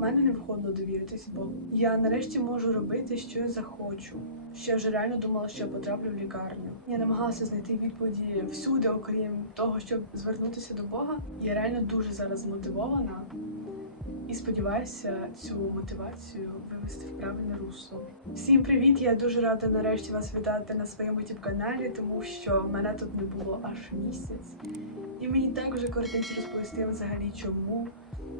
мене не виходило довіритись Богу. Я нарешті можу робити, що я захочу. Я вже реально думала, що я потраплю в лікарню. Я намагалася знайти відповіді всюди, окрім того, щоб звернутися до Бога. Я реально дуже зараз змотивована і сподіваюся цю мотивацію вивести в правильне русло. Всім привіт! Я дуже рада нарешті вас вітати на своєму youtube каналі, тому що мене тут не було аж місяць. І мені так вже кортить розповісти взагалі чому.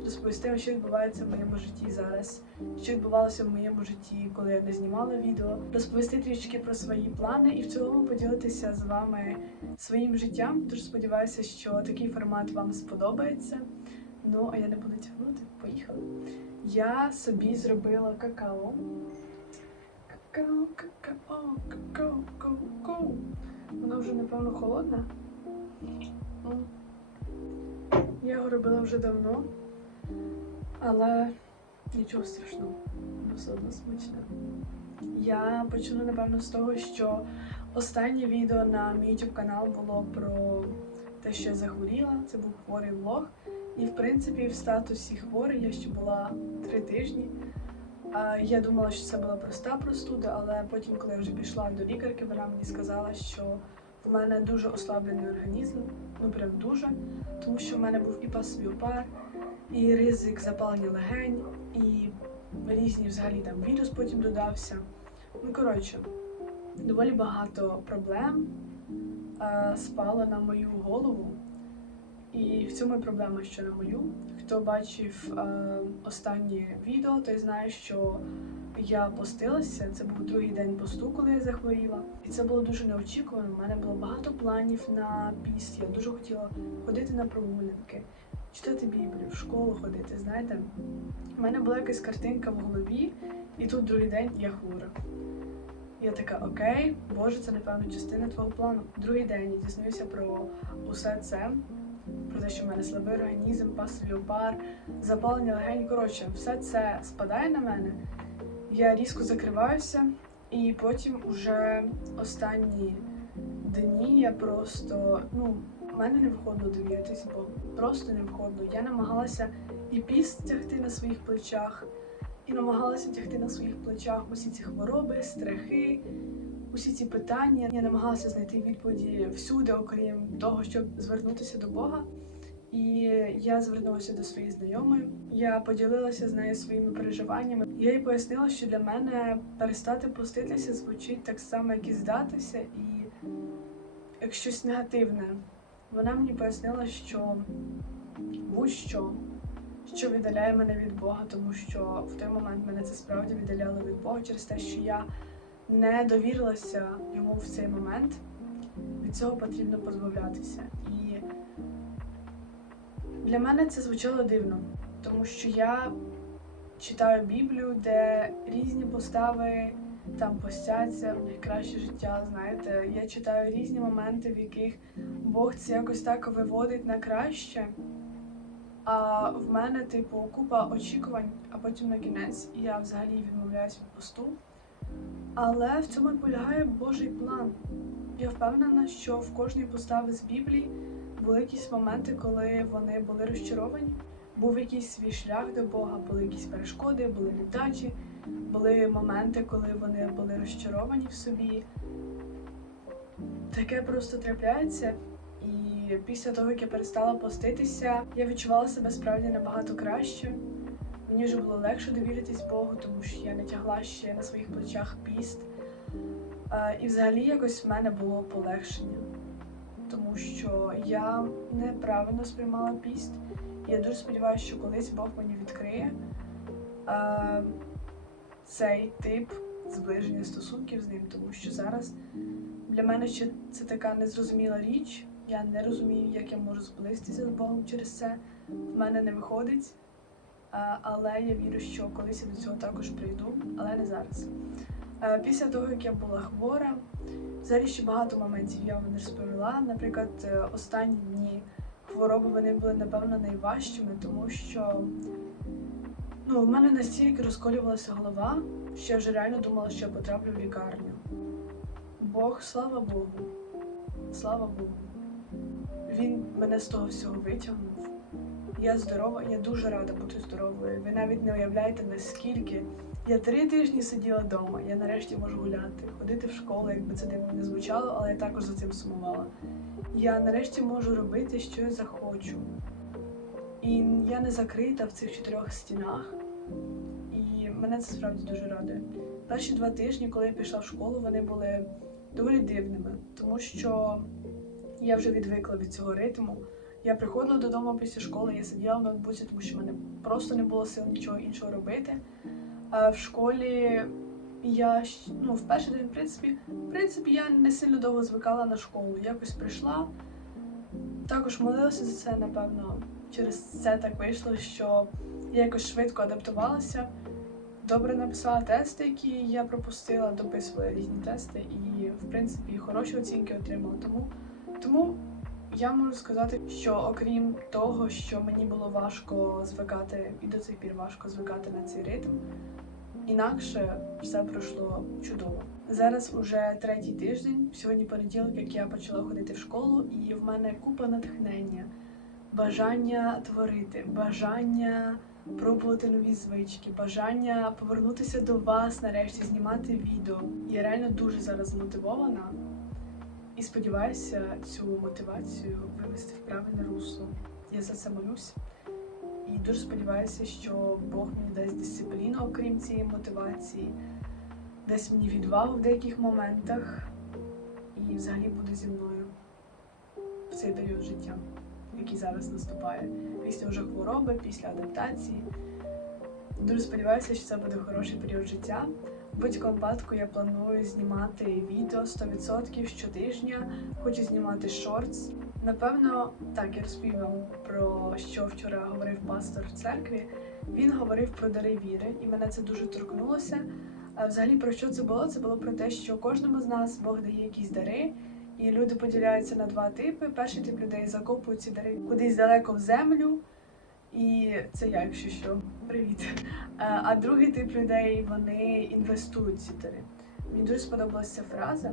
Розповісти, що відбувається в моєму житті зараз, що відбувалося в моєму житті, коли я не знімала відео, розповісти трішки про свої плани і в цілому поділитися з вами своїм життям. Тож сподіваюся, що такий формат вам сподобається. Ну, а я не буду тягнути, поїхали. Я собі зробила какао. Какао, какао, какао, какао. Воно вже, напевно, холодне. Я його робила вже давно, але нічого страшного, воно все одно смачне. Я почну, напевно, з того, що останнє відео на мій YouTube канал було про те, що я захворіла. Це був хворий влог. І в принципі в статусі хворий я ще була три тижні. Я думала, що це була проста простуда, але потім, коли я вже пішла до лікарки, вона мені сказала, що в мене дуже ослаблений організм, ну прям дуже, тому що в мене був і пасовий опар, і ризик запалення легень, і різні взагалі там вірус потім додався. Ну коротше, доволі багато проблем е, спало на мою голову. І в цьому і проблема, що на мою. Хто бачив е, останнє відео, той знає, що я постилася. Це був другий день посту, коли я захворіла. І це було дуже неочікувано. У мене було багато планів на піст. Я дуже хотіла ходити на прогулянки, читати Біблію, в школу ходити. Знаєте, у мене була якась картинка в голові, і тут другий день я хвора. Я така, окей, Боже, це напевно частина твого плану. Другий день я дізнаюся про усе це про те, що в мене слабий організм, пасовий опар, запалення легень. Коротше, все це спадає на мене. Я різко закриваюся, і потім уже останні дні я просто, ну, в мене не виходило довіритись Богу. Просто не виходило. Я намагалася і піст тягти на своїх плечах, і намагалася тягти на своїх плечах усі ці хвороби, страхи, усі ці питання. Я намагалася знайти відповіді всюди, окрім того, щоб звернутися до Бога. І я звернулася до своєї знайомої. Я поділилася з нею своїми переживаннями. Я їй пояснила, що для мене перестати поститися звучить так само, як і здатися, і як щось негативне. Вона мені пояснила, що будь-що, що віддаляє мене від Бога, тому що в той момент мене це справді віддаляло від Бога через те, що я не довірилася йому в цей момент. Від цього потрібно позбавлятися. І для мене це звучало дивно, тому що я читаю Біблію, де різні постави там постяться в них краще життя. Знаєте, я читаю різні моменти, в яких Бог це якось так виводить на краще. А в мене, типу, купа очікувань, а потім на кінець я взагалі відмовляюсь від посту. Але в цьому і полягає Божий план. Я впевнена, що в кожній постави з Біблії були якісь моменти, коли вони були розчаровані. Був якийсь свій шлях до Бога, були якісь перешкоди, були невдачі, були моменти, коли вони були розчаровані в собі. Таке просто трапляється. І після того, як я перестала поститися, я відчувала себе справді набагато краще. Мені вже було легше довіритись Богу, тому що я не тягла ще на своїх плечах піст. І взагалі якось в мене було полегшення, тому що я неправильно сприймала піст. І я дуже сподіваюся, що колись Бог мені відкриє цей тип зближення стосунків з ним, тому що зараз для мене ще це така незрозуміла річ. Я не розумію, як я можу зблизитися з Богом через це. В мене не виходить. А, Але я вірю, що колись я до цього також прийду, але не зараз. Е, Після того, як я була хвора, взагалі ще багато моментів я вам не розповіла. Наприклад, е, останні дні хвороби вони були, напевно, найважчими, тому що ну, в мене настільки розколювалася голова, що я вже реально думала, що я потраплю в лікарню. Бог, слава Богу, слава Богу. Він мене з того всього витягнув. Я здорова, я дуже рада бути здоровою. Ви навіть не уявляєте, наскільки я три тижні сиділа вдома. Я нарешті можу гуляти, ходити в школу, якби це дивно не звучало, але я також за цим сумувала. Я нарешті можу робити, що я захочу. І я не закрита в цих чотирьох стінах. І мене це справді дуже радує. Перші два тижні, коли я пішла в школу, вони були доволі дивними, тому що я вже відвикла від цього ритму. Я приходила додому після школи, я сиділа в ноутбуці, тому що в мене просто не було сил нічого іншого робити. А в школі я ну, в перший день, в принципі, в принципі, я не сильно довго звикала на школу. Якось прийшла, також молилася за це, напевно. Через це так вийшло, що я якось швидко адаптувалася. Добре написала тести, які я пропустила, дописувала різні тести і, в принципі, хороші оцінки отримала. Тому, тому я можу сказати, що окрім того, що мені було важко звикати, і до цих пір важко звикати на цей ритм, інакше все пройшло чудово. Зараз уже третій тиждень, сьогодні понеділок, як я почала ходити в школу, і в мене купа натхнення, бажання творити, бажання пробувати нові звички, бажання повернутися до вас, нарешті знімати відео. Я реально дуже зараз змотивована і сподіваюся цю мотивацію вивести в правильне русло. Я за це молюсь. І дуже сподіваюся, що Бог мені дасть дисципліну, окрім цієї мотивації, дасть мені відвагу в деяких моментах і взагалі буде зі мною в цей період життя, який зараз наступає, після вже хвороби, після адаптації. Дуже сподіваюся, що це буде хороший період життя. Будь-якому випадку я планую знімати відео 100% щотижня, хочу знімати шортс. Напевно, так я розповім вам про що вчора говорив пастор в церкві. Він говорив про дари віри, і мене це дуже торкнулося. А взагалі про що це було? Це було про те, що кожному з нас Бог дає якісь дари, і люди поділяються на два типи. Перший тип людей закопують ці дари кудись далеко в землю. І це я, якщо що, привіт. Е, А другий тип людей вони інвестують ці дари. Мені дуже сподобалася ця фраза,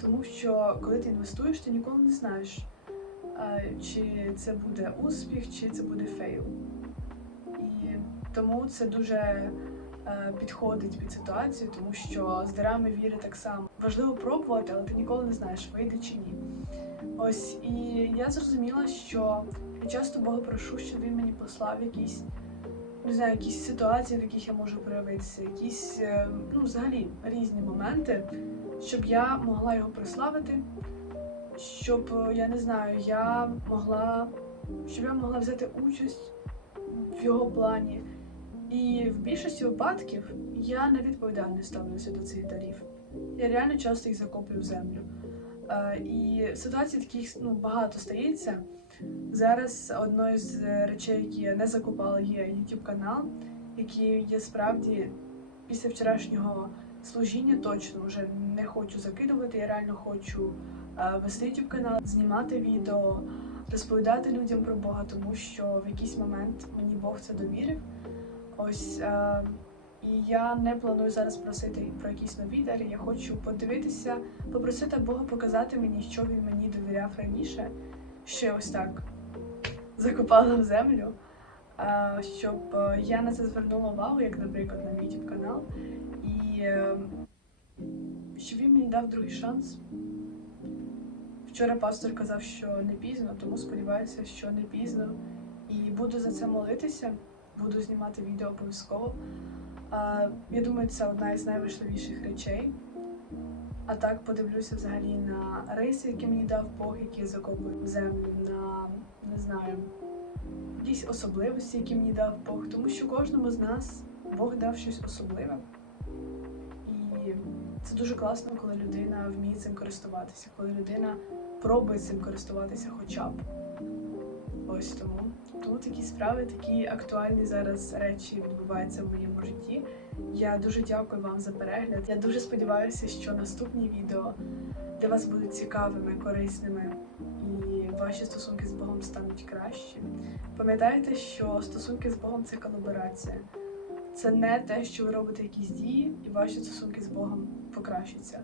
тому що коли ти інвестуєш, ти ніколи не знаєш, е, чи це буде успіх, чи це буде фейл. І тому це дуже е, підходить під ситуацію, тому що з дарами віри так само важливо пробувати, але ти ніколи не знаєш, вийде чи ні. Ось і я зрозуміла, що я часто Бога прошу, щоб він мені послав якісь, не знаю, якісь ситуації, в яких я можу проявитися, якісь е, ну, взагалі різні моменти, щоб я могла його прославити, щоб е, я не знаю, я могла, щоб я могла взяти участь в його плані. І в більшості випадків я не відповідально ставлюся до цих дарів. Я реально часто їх закоплюю в землю. Е, І ситуацій таких ну, багато стається. Зараз одною з речей, які я не закупала, є YouTube канал, який я справді після вчорашнього служіння точно вже не хочу закидувати. Я реально хочу е, вести YouTube канал, знімати відео, розповідати людям про Бога, тому що в якийсь момент мені Бог це довірив. Ось е, і я не планую зараз просити про якісь нові дари. Я хочу подивитися, попросити Бога показати мені, що він мені довіряв раніше ще ось так закопала в землю, щоб е, я на це звернула увагу, як, наприклад, на мій YouTube канал, і е, щоб він мені дав другий шанс. Вчора пастор казав, що не пізно, тому сподіваюся, що не пізно. І буду за це молитися, буду знімати відео обов'язково. Я думаю, це одна із найважливіших речей. А так подивлюся взагалі на рейси, які мені дав Бог, які я закопую в землю, на не знаю, якісь особливості, які мені дав Бог. Тому що кожному з нас Бог дав щось особливе. І це дуже класно, коли людина вміє цим користуватися, коли людина пробує цим користуватися хоча б. Ось тому. Тому такі справи, такі актуальні зараз речі відбуваються в моєму житті. Я дуже дякую вам за перегляд. Я дуже сподіваюся, що наступні відео для вас будуть цікавими, корисними і ваші стосунки з Богом стануть кращі. Пам'ятайте, що стосунки з Богом це колаборація. Це не те, що ви робите якісь дії, і ваші стосунки з Богом покращаться.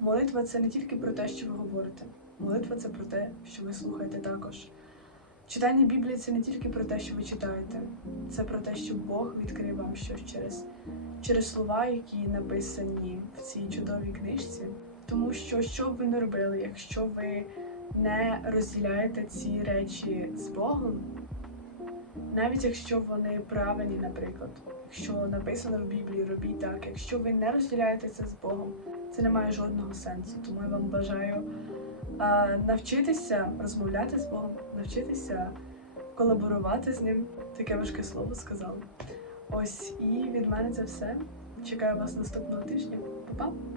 Молитва це не тільки про те, що ви говорите. Молитва це про те, що ви слухаєте також. Читання Біблії це не тільки про те, що ви читаєте, це про те, що Бог відкриє вам щось через, через слова, які написані в цій чудовій книжці. Тому що, що б ви не робили, якщо ви не розділяєте ці речі з Богом, навіть якщо вони правильні, наприклад, якщо написано в Біблії, робіть так, якщо ви не розділяєте це з Богом, це не має жодного сенсу. Тому я вам бажаю навчитися розмовляти з Богом, навчитися колаборувати з ним. Таке важке слово сказала. Ось і від мене це все. Чекаю вас наступного тижня. Па-па!